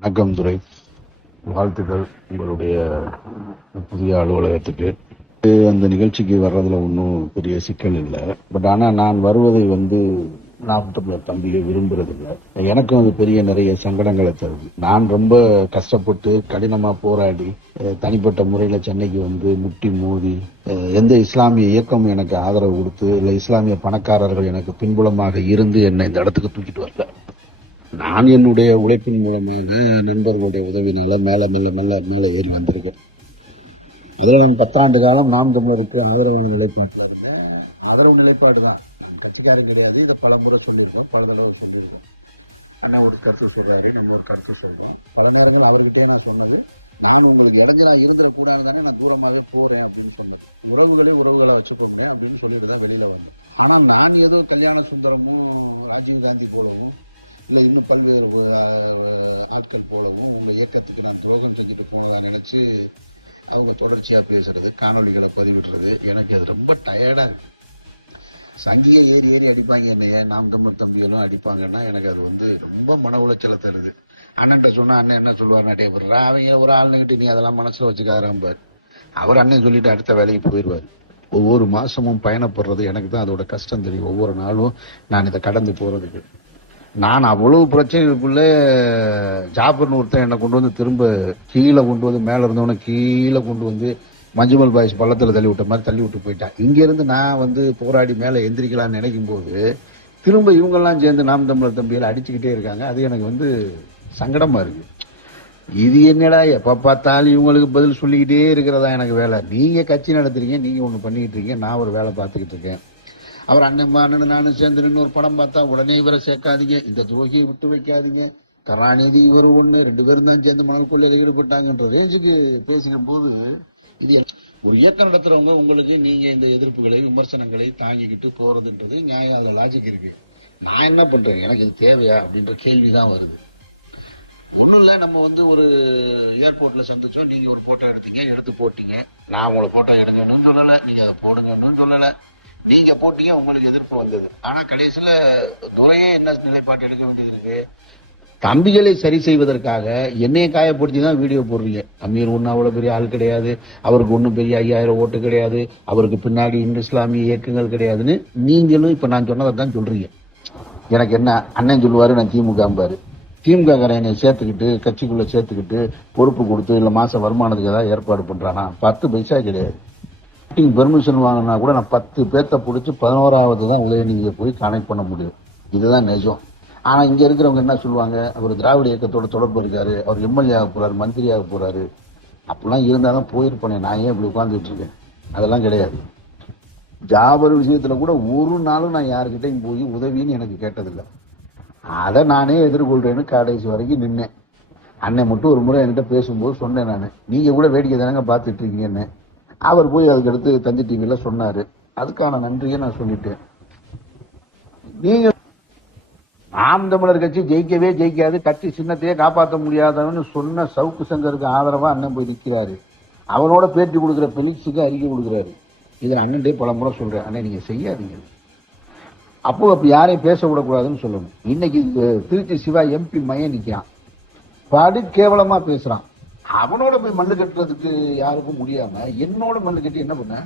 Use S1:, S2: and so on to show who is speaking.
S1: வணக்கம் துரை. வாழ்த்துக்கள் உங்களுடைய புதிய அலுவலகத்துக்கு. அந்த நிகழ்ச்சிக்கு வர்றதுல ஒன்றும் பெரிய சிக்கல் இல்லை. பட் ஆனால் நான் வருவதை வந்து நாம் தமிழர் தம்பியை விரும்புறதில்லை. எனக்கும் அது பெரிய நிறைய சங்கடங்களை தருது. நான் ரொம்ப கஷ்டப்பட்டு கடினமா போராடி தனிப்பட்ட முறையில் சென்னைக்கு வந்து முட்டி மோதி எந்த இஸ்லாமிய இயக்கம் எனக்கு ஆதரவு கொடுத்து இல்லை இஸ்லாமிய பணக்காரர்கள் எனக்கு பின்புலமாக இருந்து என்னை இந்த இடத்துக்கு தூக்கிட்டு வரல. நான் என்னுடைய உழைப்பின் மூலமாக நண்பர்களுடைய உதவினால் மேலே மெல்ல மெல்ல மேலே ஏறி வந்திருக்கேன். அதில் நான் பத்தாண்டு காலம் நாம் தமிழருக்கு ஆதரவான நிலைப்பாட்டில் இருந்தேன். ஆதரவு நிலைப்பாடு தான். கட்சிக்காரர் கிடையாது. இதை பல முறை சொல்லியிருக்கோம். பல தடவை சொல்லியிருக்கோம். அண்ணா ஒரு கருத்து சொல்றாரு இன்னொரு கருத்து சொல்லுவோம் பல நேரங்கள் அவர்கிட்டே நான் சொன்னது நான் உங்களுக்கு இளைஞராக இருந்துடக்கூடாது தானே நான் தூரமாகவே போகிறேன் அப்படின்னு சொன்னேன். உறவுகளையும் உறவுகளை வச்சுக்கோங்க அப்படின்னு சொல்லிட்டு தான் வெளியில் வந்தேன். ஆனால் நான் ஏதோ கல்யாண சுந்தரமும் ராஜீவ் காந்தி போடவும் இல்லை இன்னும் பல்வேறு ஆட்கள் போலவும் உங்கள் இயக்கத்துக்கு நான் துரோகம் செஞ்சுட்டு போனதா நினைச்சு அவங்க தொடர்ச்சியாக பேசுறது காணொளிகளை பதிவிடுறது எனக்கு அது ரொம்ப டயர்டாக சங்கியை ஏறி ஏறி அடிப்பாங்க என்னைய நாம் தமிழ் தம்பியெல்லாம் அடிப்பாங்கன்னா எனக்கு அது வந்து ரொம்ப மன உளைச்சலை தருது. அண்ணன்ட்ட சொன்னா அண்ணன் என்ன சொல்லுவார் நடைபெறா அவங்க ஒரு ஆளுங்கிட்ட நீ அதெல்லாம் மனசுல வச்சுக்காராம்பார் அவர் அண்ணன் சொல்லிட்டு அடுத்த வேலைக்கு போயிடுவார் ஒவ்வொரு மாசமும் பயணப்படுறது எனக்கு தான் அதோட கஷ்டம் தெரியும். ஒவ்வொரு நாளும் நான் இதை கடந்து போறதுக்கு. நான் அவ்வளவு பிரச்சனைகளுக்குள்ள ஜாபர்னு ஒருத்தன் என்னை கொண்டு வந்து திரும்ப கீழே கொண்டு வந்து மேல இருந்தவன கீழே கொண்டு வந்து மஞ்சுமல் பாய்ஸ் பள்ளத்துல தள்ளி விட்ட மாதிரி தள்ளி விட்டு போயிட்டான். இங்க இருந்து நான் வந்து போராடி மேல எந்திரிக்கலாம்னு நினைக்கும் போது திரும்ப இவங்கெல்லாம் சேர்ந்து நாம் தமிழர் தம்பியில் அடிச்சுக்கிட்டே இருக்காங்க. அது எனக்கு வந்து சங்கடமா இருக்கு. இது என்னடா எப்ப பார்த்தாலும் இவங்களுக்கு பதில் சொல்லிக்கிட்டே இருக்கிறதா எனக்கு வேலை. நீங்க கட்சி நடத்துறீங்க நீங்க ஒண்ணு பண்ணிக்கிட்டு இருக்கீங்க நான் ஒரு வேலை பார்த்துக்கிட்டு இருக்கேன். அவர் அண்ணன் அண்ணன் நானும் சேர்ந்து இன்னொரு படம் பார்த்தா உடனே இவரை சேர்க்காதீங்க. இந்த துரோகியை விட்டு வைக்காதீங்க. கருணாநிதி இவர் ஒண்ணு ரெண்டு பேரும் தான் சேர்ந்து மணல் கொள்ளையில ஈடுபட்டாங்கன்ற ரேஞ்சுக்கு பேசின போது இது ஒரு இயக்கம் நடத்துறவங்க உங்களுக்கு நீங்க இந்த எதிர்ப்புகளை விமர்சனங்களை தாங்கிக்கிட்டு போறதுன்றது நியாயம் அதுல லாஜிக் இருக்கு. நான் என்ன பண்றேன்? எனக்கு இது தேவையா? அப்படின்ற கேள்விதான் வருது. ஒண்ணும் இல்ல நம்ம வந்து ஒரு ஏர்போர்ட்ல சந்திச்சோம் நீங்க ஒரு போட்டோ எடுத்தீங்க எடுத்து போட்டீங்க. நான் உங்களை போட்டோ எடுங்கன்னு சொல்லல நீங்க அதை போடுங்கன்னு சொல்லலை. நீங்க போட்டீங்க உங்களுக்கு எதிர்ப்பு வந்தது. ஆனா கடைசியில துறையே என்ன நிலைப்பாட்டு எடுக்க வேண்டியது இருக்கு? தம்பிகளை சரி செய்வதற்காக என்னைய காயப்படுத்தி தான் வீடியோ போடுறீங்க. அமீர் ஒன்றும் அவ்வளோ பெரிய ஆள் கிடையாது. அவருக்கு ஒன்றும் பெரிய ஐயாயிரம் ஓட்டு கிடையாது. அவருக்கு பின்னாடி இந்து இஸ்லாமிய இயக்கங்கள் கிடையாதுன்னு நீங்களும் இப்போ நான் சொன்னதை தான் சொல்றீங்க. எனக்கு என்ன அண்ணன் சொல்லுவாரு நான் திமுக பாரு திமுக என்னை சேர்த்துக்கிட்டு கட்சிக்குள்ள சேர்த்துக்கிட்டு பொறுப்பு கொடுத்து இல்லை மாத வருமானத்துக்கு ஏதாவது ஏற்பாடு பண்றானா? பத்து பைசா கிடையாது. பெர்மிஷன் வாங்கினா கூட நான் பத்து பேர்த்த பிடிச்சி பதினோராவது தான் உதயநிதியை போய் கனெக்ட் பண்ண முடியும். இதுதான் நிஜம். ஆனால் இங்கே இருக்கிறவங்க என்ன சொல்லுவாங்க? அவர் திராவிட இயக்கத்தோட தொடர்பு இருக்காரு. அவர் எம்எல்ஏ ஆக போகிறாரு மந்திரி ஆக போகிறாரு அப்படிலாம் இருந்தால் தான் போயிருப்பேன். நான் ஏன் இப்படி உட்காந்துட்டு இருக்கேன்? அதெல்லாம் கிடையாது. ஜாபர் விஷயத்தில் கூட ஒரு நாளும் நான் யாருக்கிட்டையும் போய் உதவின்னு எனக்கு கேட்டதில்லை. அதை நானே எதிர்கொள்கிறேன்னு கடைசி வரைக்கும் நின்னேன். அன்னை மட்டும் ஒரு முறை என்கிட்ட பேசும்போது சொன்னேன் நான். நீங்கள் கூட வேடிக்கை தானங்க பார்த்துட்டு இருக்கீங்கன்னு. அவர் போய் அதுக்கடுத்து தந்தி டிவியில சொன்னாரு. அதுக்கான நன்றியை நான் சொல்லிட்டேன். நீங்க ஆம் தமிழர் கட்சி ஜெயிக்கவே ஜெயிக்காது கட்சி சின்னத்தையே காப்பாற்ற முடியாதவன்னு சொன்ன சவுக்கு சங்கருக்கு ஆதரவா அண்ணன் போய் நிற்கிறாரு அவனோட பேட்டி கொடுக்குற பெலிக்ஸுக்கு அறிக்கை கொடுக்குறாரு. இதில் அண்ணன்டே பல முறை சொல்றேன் அண்ணன் நீங்க செய்யாதீங்க. அப்போ அப்போ யாரையும் பேச விடக்கூடாதுன்னு சொல்லணும். இன்னைக்கு திருச்சி சிவா எம்பி மையம் நிக்கிறான். படு கேவலமா பேசுறான். அவனோட போய் மல்லு கட்டுறதுக்கு யாருக்கும் முடியாம என்னோட மல்லு கட்டி என்ன பண்ண?